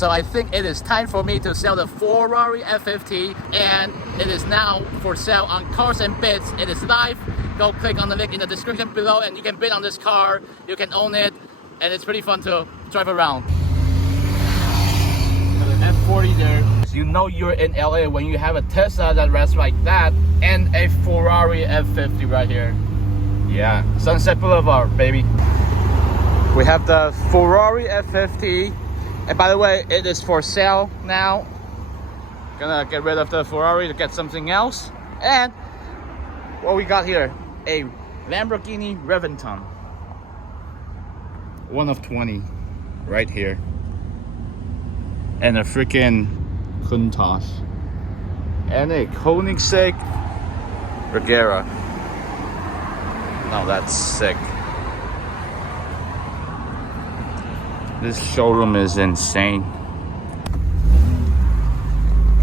So I think it is time for me to sell the Ferrari F50, and it is now for sale on Cars and Bids. It is live. Go click on the link in the description below and you can bid on this car. You can own it, and it's pretty fun to drive around. F40 there. You know you're in LA when you have a Tesla that rests like that and a Ferrari F50 right here. Yeah, Sunset Boulevard, baby. We have the Ferrari F50, and by the way, it is for sale now. Gonna get rid of the Ferrari to get something else. And what we got here, a Lamborghini Reventon. 1 of 20 right here. And a freaking Countach. And a Koenigsegg Regera. No, that's sick. This showroom is insane.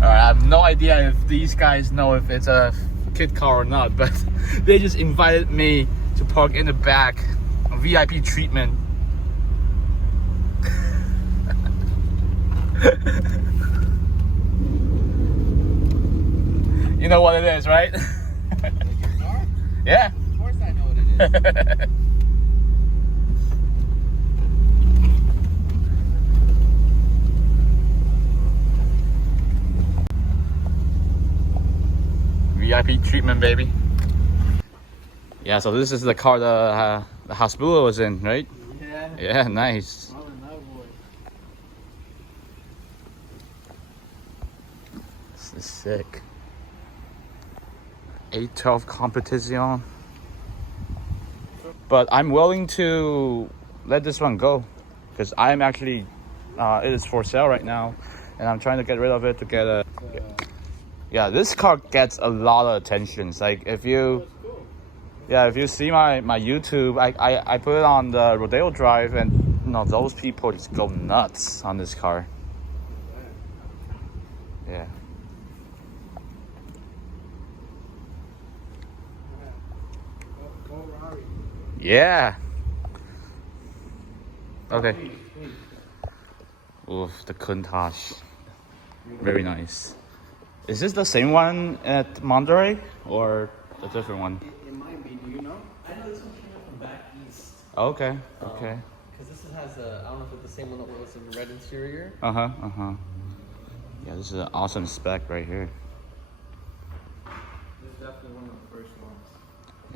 I have no idea if these guys know if it's a kid car or not, but they just invited me to park in the back. A VIP treatment. You know what it is, right? Yeah. Of course I know what it is. VIP treatment, baby. Yeah, so this is the car the hospital was in, right? Yeah. Yeah, nice. Oh, no, boy. This is sick. 812 competition. But I'm willing to let this one go because I'm actually it is for sale right now, and I'm trying to get rid of it to get a. Yeah, this car gets a lot of attention. Like if you, yeah, if you see my YouTube, I put it on the Rodeo Drive, and you know those people just go nuts on this car. Yeah. Yeah. Okay. Oof, the Countach. Very nice. Is this the same one at Monterey or a different one? It might be. Do you know? I know this one came up from back east. Okay. Okay. Because this has a, I don't know if it's the same one that was in red interior. Yeah, this is an awesome spec right here. This is definitely one of the first ones.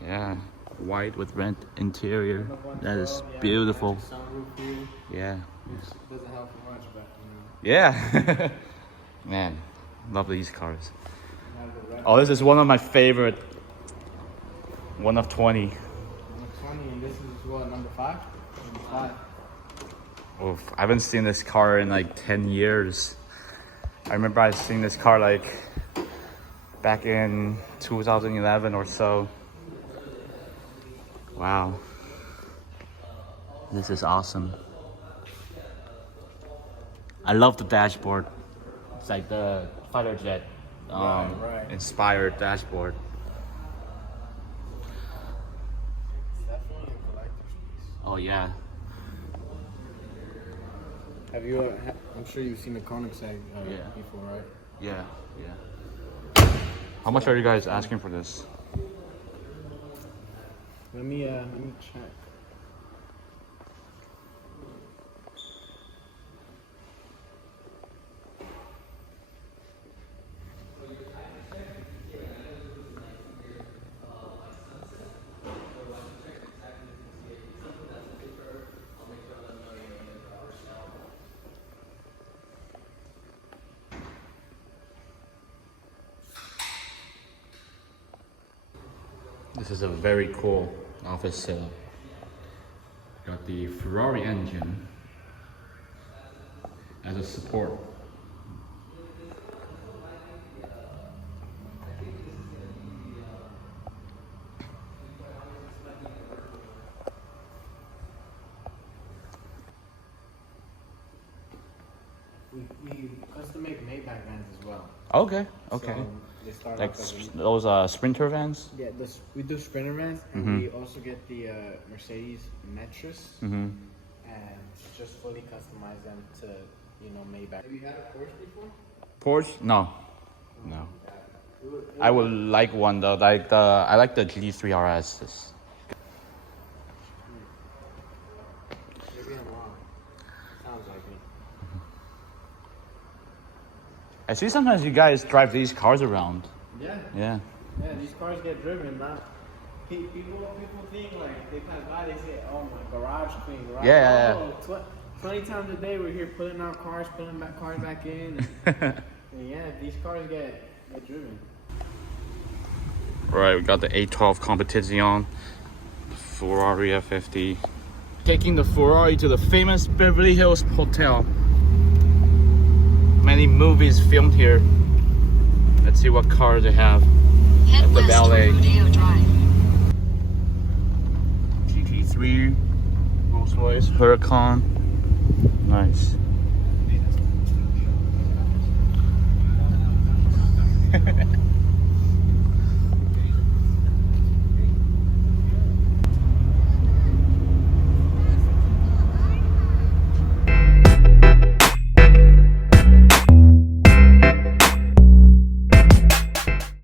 Yeah, white with red interior. That is beautiful. Sunroof view. Yeah. Doesn't help much, but Yeah. Man, love these cars. Oh, this is one of my favorite. 1 of 20. 20, and this is what, number 5? Number 5. Oof, I haven't seen this car in like 10 years. I remember I seen this car like back in 2011 or so. Wow. This is awesome. I love the dashboard. It's like the fighter jet inspired dashboard. It's definitely a collector's piece. Oh yeah. Have you, I'm sure you've seen the Koenigsegg Yeah. before, right? Yeah, yeah. How much are you guys asking for this? Let me check. This is a very cool office setup. Got the Ferrari engine as a support. We custom make Maybach vans as well. Okay, okay. So they start Like off as those Sprinter vans? yeah, we do Sprinter vans, and we also get the Mercedes Metris, and just fully customize them to you know, Maybach. Have you had a Porsche before? Porsche? No. No. I would like one though. I like the G3 RSs. You're being wrong. Sounds like me. I see sometimes you guys drive these cars around. Yeah. Yeah. Yeah, these cars get driven now. People think like they pass by, they say, "Oh my garage queen, garage." Yeah. Oh, 20 times a day we're here putting out cars, putting back cars back in. And yeah, these cars get driven. Right, we got the A12 Competition, Ferrari F50. Taking the Ferrari to the famous Beverly Hills hotel. Many movies filmed here. Let's see what car they have at the valet. GT3, Rolls Royce, Huracan. Nice.